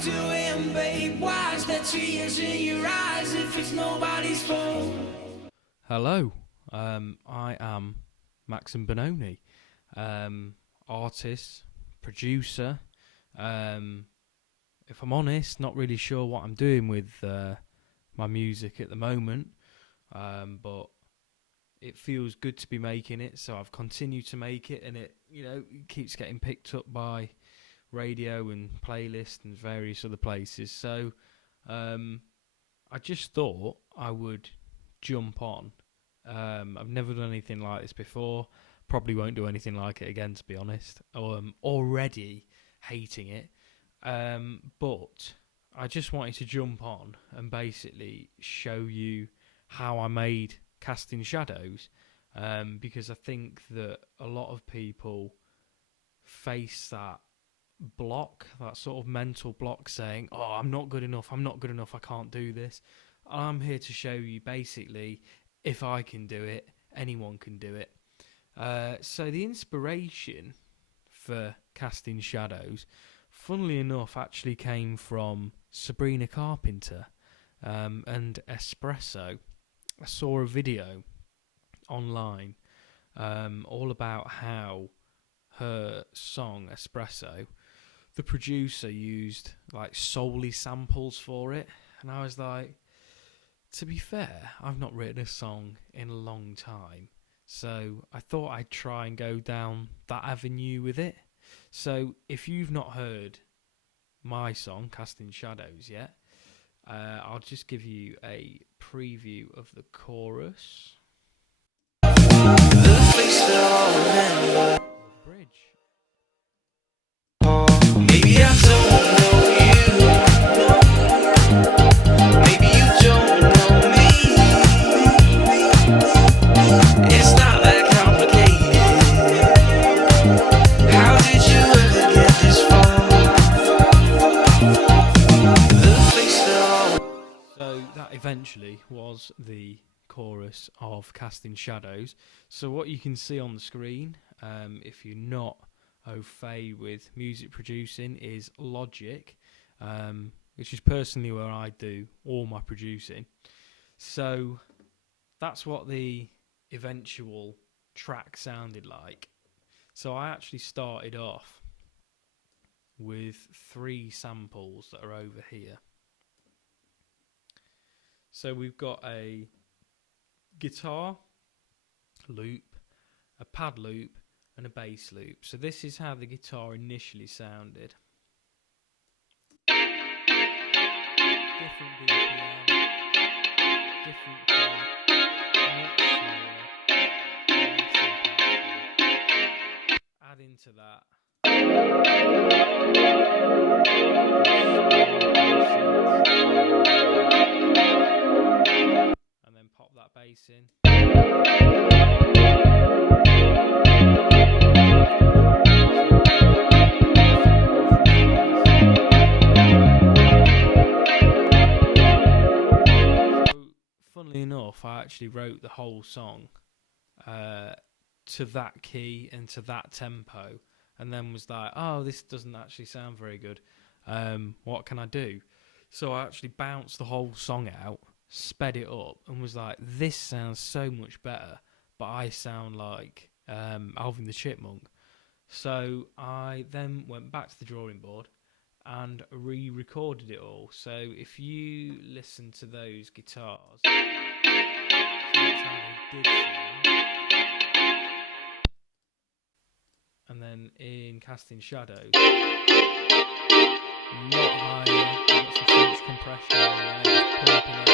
doing, babe? Why's there tears in your eyes if it's nobody's fault? Hello, I am Maxim Benoni, artist, producer. If I'm honest, not really sure what I'm doing with my music at the moment, but it feels good to be making it, so I've continued to make it, and it keeps getting picked up by radio and playlists and various other places. So I just thought I would jump on. I've never done anything like this before. Probably won't do anything like it again, to be honest. I'm already hating it. But I just wanted to jump on and basically show you how I made Casting Shadows, because I think that a lot of people face that block, that sort of mental block, saying, "Oh, I'm not good enough, I can't do this." I'm here to show you basically, if I can do it, anyone can do it. So the inspiration for Casting Shadows, funnily enough, actually came from Sabrina Carpenter and Espresso. I saw a video online all about how her song Espresso, the producer used like solely samples for it, and I was like, to be fair, I've not written a song in a long time, so I thought I'd try and go down that avenue with it. So if you've not heard my song Casting Shadows yet, I'll just give you a preview of the chorus. The face that I'll remember. Bridge. Maybe I don't know you. Maybe you don't know me. It's not that complicated. How did you ever get this far? The face that I'll... So that eventually was the chorus of Casting Shadows. So what you can see on the screen, if you're not au fait with music producing, is Logic, which is personally where I do all my producing. So that's what the eventual track sounded like. So I actually started off with 3 samples that are over here. So we've got a guitar loop, a pad loop, and a bass loop. So this is how the guitar initially sounded. Different BPM, different key, much slower, less impactful. Add into that and then pop that bass in. Funnily enough, I actually wrote the whole song to that key and to that tempo, and then was like, oh, this doesn't actually sound very good. What can I do? So I actually bounced the whole song out, sped it up, and was like, this sounds so much better, but I sound like Alvin the Chipmunk. So I then went back to the drawing board and re-recorded it all. So if you listen to those guitars, so that's how they did sound. And then in Casting Shadows, a lot higher, got some French compression on there, just pumping it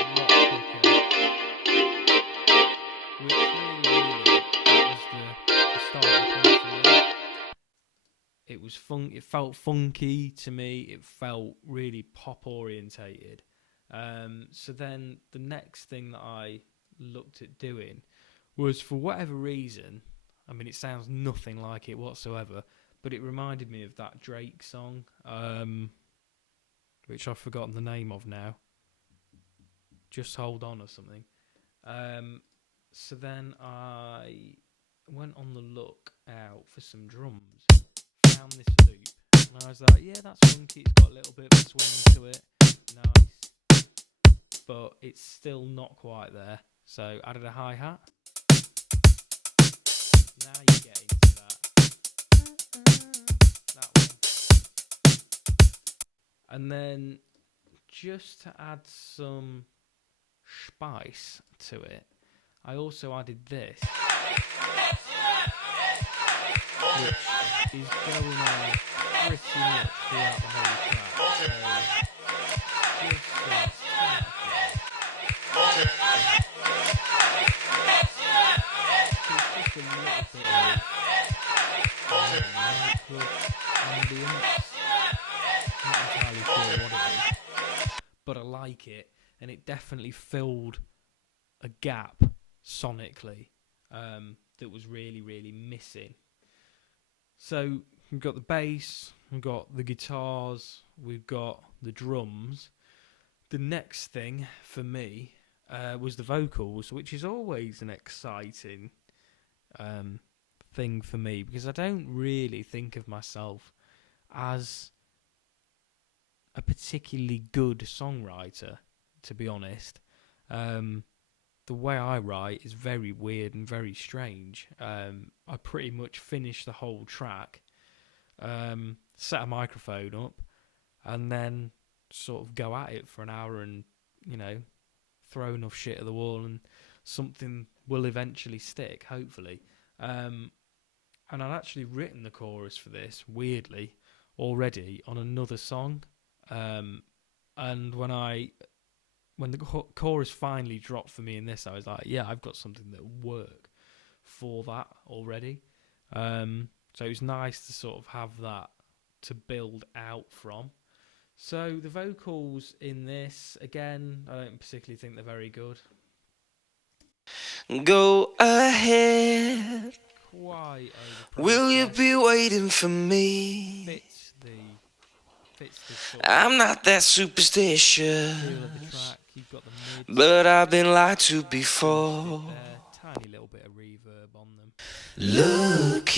a lot quicker, which really, that was the starting point for me. It was fun. It felt funky to me. It felt really pop orientated. So then the next thing that I looked at doing was, for whatever reason, I mean, it sounds nothing like it whatsoever, but it reminded me of that Drake song, which I've forgotten the name of now. Just Hold On or something. So then I went on the look out for some drums, found this loop, and And I was like, yeah, that's funky. It's got a little bit of a swing to it. Nice. But it's still not quite there. So added a hi-hat. Now you get into that one. And then just to add some spice to it, I also added this, which is going on pretty much throughout the whole track. So just a little bit of nightclub ambience. Not entirely sure what it is, but I like it, and it definitely filled a gap sonically that was really, really missing. So we've got the bass, we've got the guitars, we've got the drums. The next thing for me was the vocals, which is always an exciting thing for me, because I don't really think of myself as a particularly good songwriter, to be honest. The way I write is very weird and very strange. I pretty much finish the whole track, set a microphone up, and then sort of go at it for an hour and, throw enough shit at the wall and something will eventually stick, hopefully. And I'd actually written the chorus for this, weirdly, already on another song. And when the chorus finally dropped for me in this, I was like, yeah, I've got something that will work for that already. So it was nice to sort of have that to build out from. So the vocals in this, again, I don't particularly think they're very good. Go ahead. Quite Will you be waiting for me? Fits the sort of I'm not that superstitious, feel of the track. You've got the mids, but I've been lied to before. tiny little bit of reverb on them. Looking,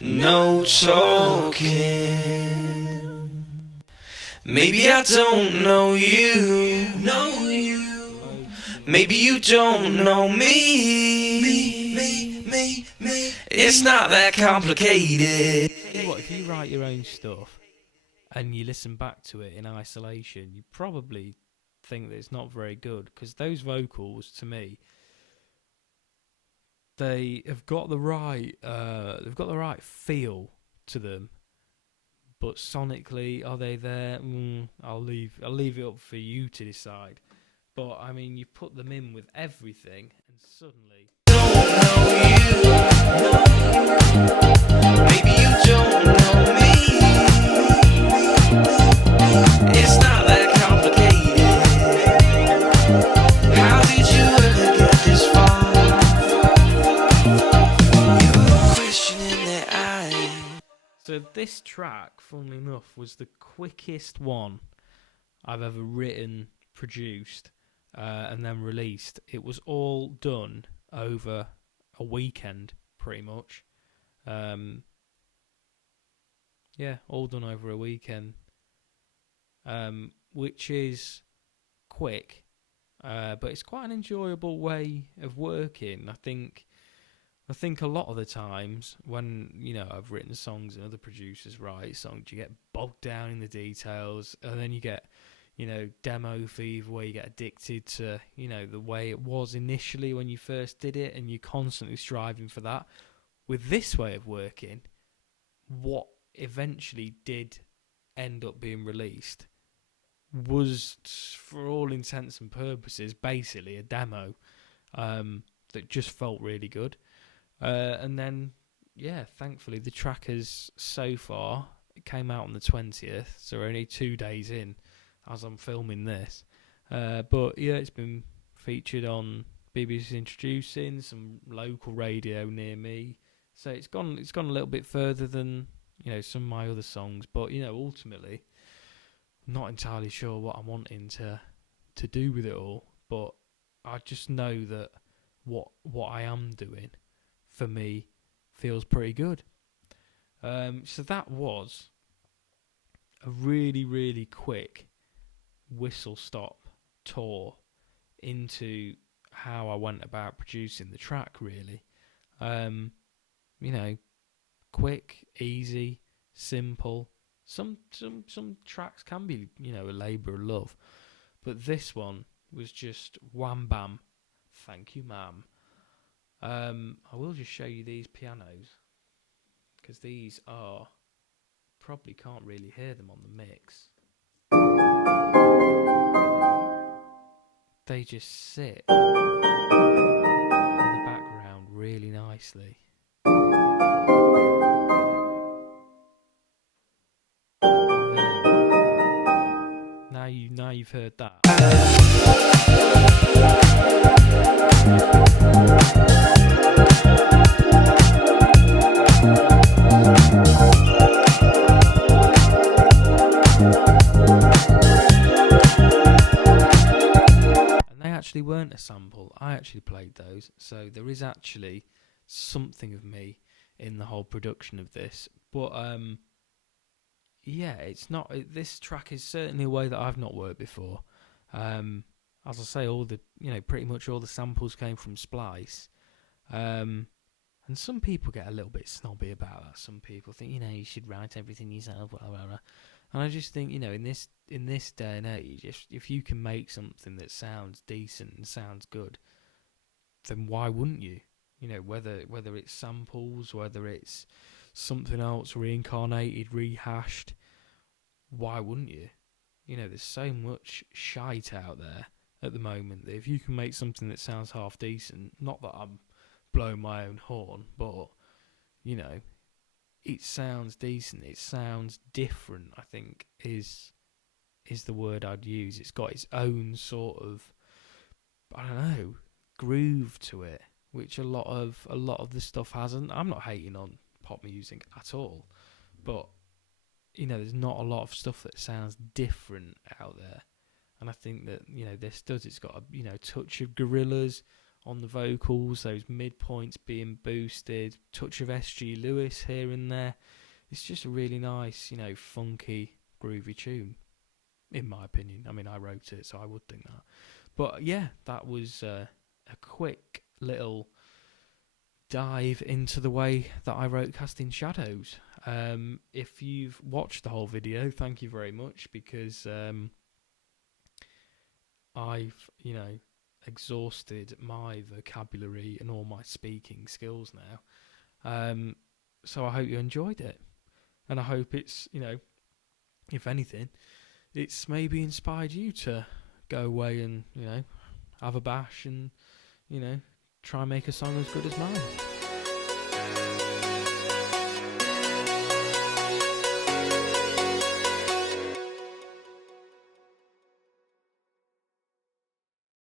no talking. Maybe I don't know you. Maybe you don't know me. It's not that complicated. Tell you what, if you write your own stuff and you listen back to it in isolation, you probably think that it's not very good, because those vocals, to me, they have got the right feel to them. But sonically, are they there? I'll leave it up for you to decide. But I mean, you put them in with everything, and suddenly, Maybe you don't know me. It's not that complicated. How did you ever get this far? You're questioning the eye. so this track, funnily enough, was the quickest one I've ever written, produced, and then released. It was all done over a weekend, pretty much. All done over a weekend, which is quick, but it's quite an enjoyable way of working. I think a lot of the times when I've written songs and other producers write songs, you get bogged down in the details, and then you get demo fever, where you get addicted to the way it was initially when you first did it, and you're constantly striving for that. With this way of working, what eventually did end up being released was, for all intents and purposes, basically a demo that just felt really good. And then, thankfully, the track has so far, it came out on the 20th, so we're only 2 days in as I'm filming this. But it's been featured on BBC Introducing, some local radio near me. So it's gone a little bit further than some of my other songs. But ultimately, I'm not entirely sure what I'm wanting to do with it all. But I just know that what I am doing, for me, feels pretty good. So that was a really, really quick whistle stop tour into how I went about producing the track, really. You know, quick, easy, simple. Some tracks can be, you know, a labour of love, but this one was just wham bam. Thank you, ma'am. I will just show you these pianos because these are probably can't really hear them on the mix. They just sit in the background really nicely. Now you've heard that. And they actually weren't a sample. I actually played those, so there is actually something of me in the whole production of this. But yeah, it's not. This track is certainly a way that I've not worked before. As I say, pretty much all the samples came from Splice. And some people get a little bit snobby about that. Some people think, you should write everything yourself, blah, blah, blah. And I just think, in this day and age, if you can make something that sounds decent and sounds good, then why wouldn't you? Whether it's samples, whether it's something else reincarnated, rehashed, why wouldn't you? There's so much shite out there at the moment that if you can make something that sounds half decent, not that I'm blowing my own horn, but it sounds decent, it sounds different, I think is the word I'd use. It's got its own sort of, I don't know, groove to it, which a lot of the stuff hasn't. I'm not hating on pop music at all, but there's not a lot of stuff that sounds different out there, and I think that this does. It's got a touch of Gorillaz on the vocals, those mid points being boosted, touch of SG Lewis here and there. It's just a really nice, funky, groovy tune, in my opinion. I mean, I wrote it, so I would think that. But yeah, that was a quick little dive into the way that I wrote Casting Shadows. If you've watched the whole video, thank you very much, because I've exhausted my vocabulary and all my speaking skills now. So I hope you enjoyed it, and I hope it's if anything, it's maybe inspired you to go away and have a bash and try and make a song as good as mine.